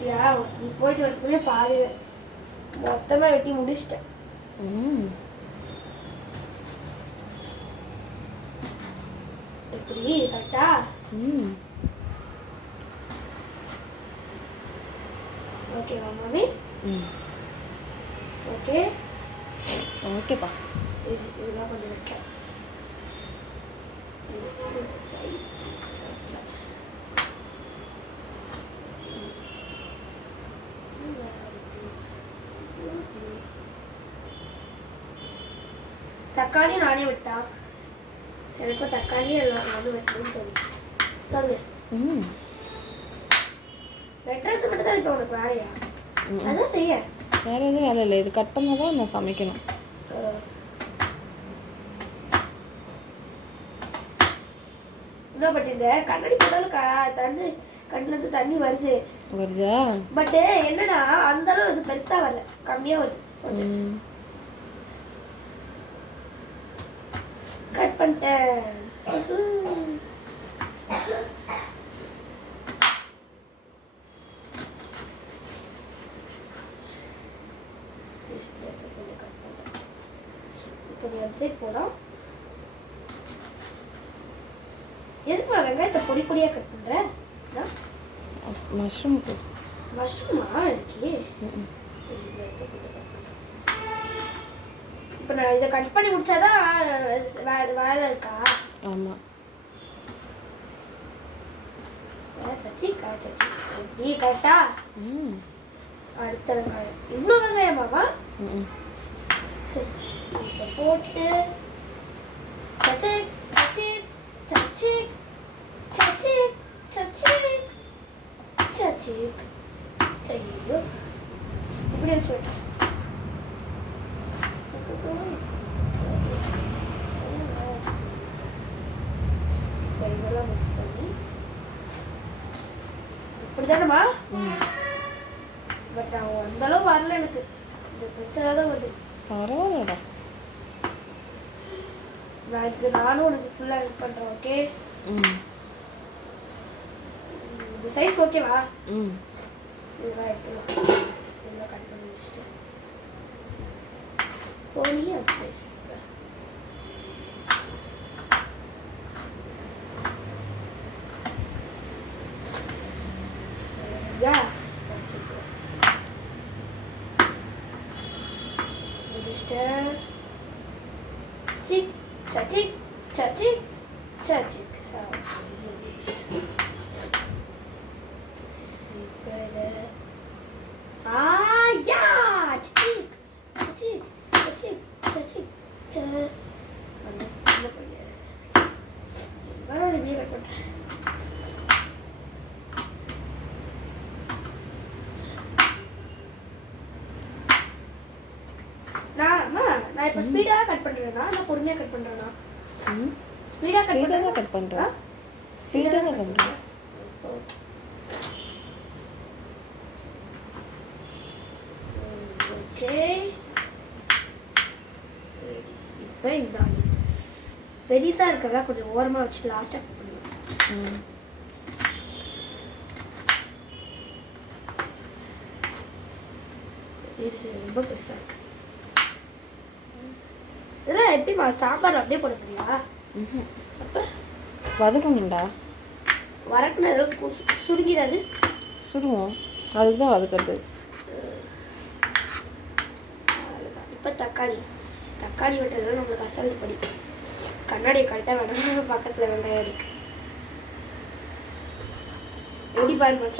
பார்த்தியா நீ போயிட்டு வரதுக்குள்ளே பாதி மொத்தமாக வெட்டி முடிச்சிட்டேன். எப்படி கரெக்டா? ஓகேவா மாமி? ஓகே ஓகேப்பா. இதெல்லாம் கொஞ்சம் வைக்க தக்காளி நானே விட்டா எனக்கும் தக்காளி எல்லாம் நானும் வெட்டணும்னு தோணுது. சொல்லு. வெட்டுறது மட்டும் தான் இப்போ உனக்கு வேலையா? அதான் செய்ய வேற எதுவும் வேலை இல்லை. இது கட் பண்ணால் தான் நான் சமைக்கணும். இன்னும் பட் இந்த கண்ணாடி போட்டாலும் தண்ணி கண்ணுலேருந்து தண்ணி வருதா? பட் என்னன்னா அந்த அளவு இது பெருசா வரல, கம்மியா வருது. கட் பண்ணிட்டேன். இப்போ நீ அந்த சைட் போடும். எதுக்கு நான் வெங்காயத்தை பொடி பொடியாக கட் பண்ணுறேன்? மஷ்ரூமா இருக்கு. இப்போ நான் இதை கட் பண்ணி முடிச்சாதான் வேலை இருக்கா? ஆமாம். சச்சி எப்படி கரெக்டா? அடுத்த வெங்காயம். இவ்வளோ வெங்காயமாவா? இப்போ போட்டு சச்சி சச்சி சச்சி சச்சி சச்சி சச்சி ஐயோ இப்படி வச்சு இதெல்லாம் மிக்ஸ் பண்ணி இப்படிதானம்மா? பட் அவன் அந்த அளவு வரல எனக்கு. இந்த பெருசாக தான் வருது. பரவாயில்லடா. நானும் உனக்கு ஃபுல்லாக ஹெல்ப் பண்ணுறேன். ஓகே? இந்த சைஸ் ஓகேவா? இதெல்லாம் எடுத்துக்கலாம். இதெல்லாம் கட் பண்ணி வச்சுட்டு போனி அது சரி. யா வச்சுக்கோ. முடிச்சிட்டேன். சிக் சச்சிக் சச்சிக் சச்சிக். நான் இப்போ ஸ்பீடாக கட் பண்ணுறேன்னா நான் பொறுமையாக கட் பண்ணுறேன்னா? ஸ்பீடாக கட் பண்ணுறேன். ஸ்பீடாக தான் பண்ணுறேன். ஓகே. இப்போ இந்த ஆனியன்ஸ் பெருசாக இருக்கிறதா கொஞ்சம் ஓரமாக வச்சு லாஸ்ட்டாக கட் பண்ணுவேன். இது ரொம்ப பெருசாக இருக்கு. இதெல்லாம் எப்படிமா சாம்பார் அப்படியே போடுறீங்களா? அப்போ வதக்கணும்டா. வரக்குன்னா இதெல்லாம் சுருங்கிறாது? சுருவோம், அதுக்கு தான் வதக்கிறது. இப்போ தக்காளி வெட்டுறதுலாம் நம்மளுக்கு அசல் படி. கண்ணாடியை கரெக்டாக வேணாம், பக்கத்தில் வெங்காயம் இருக்கு. எப்படி பாருங்க